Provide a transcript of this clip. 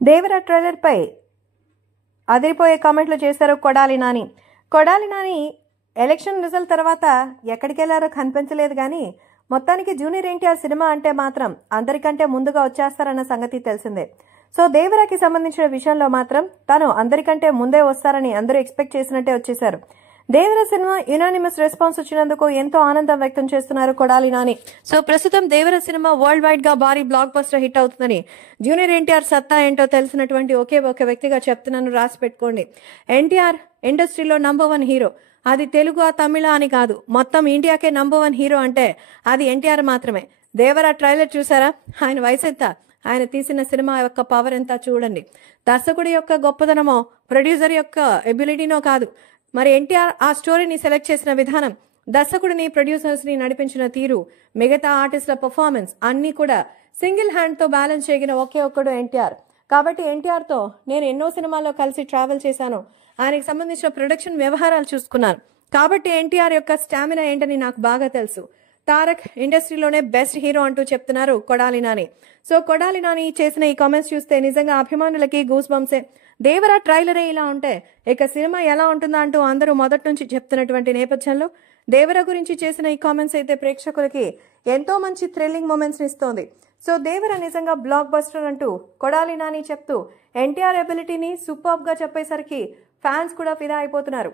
దేవర trailer పై అదిరిపోయే కామెంట్లు చేశారు కొడాలి నాని. కొడాలి నాని ఎలక్షన్ రిజల్ట్ తర్వాత ఎక్కడికి వెళ్లారో కనిపించలేదు కానీ మొత్తానికి జూనియర్ ఎన్టీఆర్ సినిమా అంటే మాత్రం అందరికంటే ముందుగా వచ్చేస్తారన్న సంగతి తెలిసిందే. సో దేవరాకి సంబంధించిన విషయంలో మాత్రం తను అందరికంటే ముందే వస్తారని అందరూ ఎక్స్పెక్ట్ చేసినట్టే వచ్చేశారు. దేవర సినిమా యునానిమస్ రెస్పాన్స్ వచ్చినందుకు ఎంతో ఆనందం వ్యక్తం చేస్తున్నారు కొడాలి నాని. సో ప్రస్తుతం దేవర సినిమా వరల్డ్ వైడ్ గా భారీ బ్లాక్ బస్టర్ హిట్ అవుతుందని జూనియర్ ఎన్టీఆర్ సత్తా ఏంటో తెలిసినటువంటి ఒకే ఒక వ్యక్తిగా చెప్తున్నాను, రాసి పెట్టుకోండి. ఎన్టీఆర్ ఇండస్ట్రీలో #1 హీరో. అది తెలుగు తమిళ అని కాదు, మొత్తం ఇండియాకే #1 హీరో అంటే అది ఎన్టీఆర్ మాత్రమే. దేవర ట్రైలర్ చూసారా? ఆయన వయసు ఎంత, ఆయన తీసిన సినిమా యొక్క పవర్ ఎంత చూడండి. దర్శకుడి యొక్క గొప్పతనమో ప్రొడ్యూసర్ యొక్క ఎబిలిటీనో కాదు, మరి ఎన్టీఆర్ ఆ స్టోరీని సెలెక్ట్ చేసిన విధానం, దర్శకుడిని ప్రొడ్యూసర్స్ ని నడిపించిన తీరు, మిగతా ఆర్టిస్టుల పర్ఫార్మెన్స్ అన్ని కూడా సింగిల్ హ్యాండ్ తో బ్యాలెన్స్ చేయగిన ఒకే ఒక్కడు ఎన్టీఆర్. కాబట్టి ఎన్టీఆర్ తో నేను ఎన్నో సినిమాల్లో కలిసి ట్రావెల్ చేశాను, ఆయనకి సంబంధించిన ప్రొడక్షన్ వ్యవహారాలు చూసుకున్నాను. కాబట్టి ఎన్టీఆర్ యొక్క స్టామినా ఏంటని నాకు బాగా తెలుసు. తారక్ ఇండస్ట్రీలోనే బెస్ట్ హీరో అంటూ చెప్తున్నారు కొడాలి నాని. సో కొడాలి నాని చేసిన ఈ కామెంట్స్ చూస్తే నిజంగా అభిమానులకి గూస్ బంప్సే. దేవర ట్రైలరే ఇలా ఉంటే ఇక సినిమా ఎలా ఉంటుందా అంటూ అందరూ మొదటి నుంచి చెప్తున్నటువంటి నేపథ్యంలో దేవర గురించి చేసిన ఈ కామెంట్స్ అయితే ప్రేక్షకులకి ఎంతో మంచి థ్రిల్లింగ్ మూమెంట్స్ ఇస్తోంది. సో దేవర నిజంగా బ్లాక్ బస్టర్ అంటూ కొడాలి నాని చెప్తూ ఎన్టీఆర్ ఎబిలిటీని సూపర్బ్ గా చెప్పేసరికి ఫ్యాన్స్ కూడా ఫిదా అయిపోతున్నారు.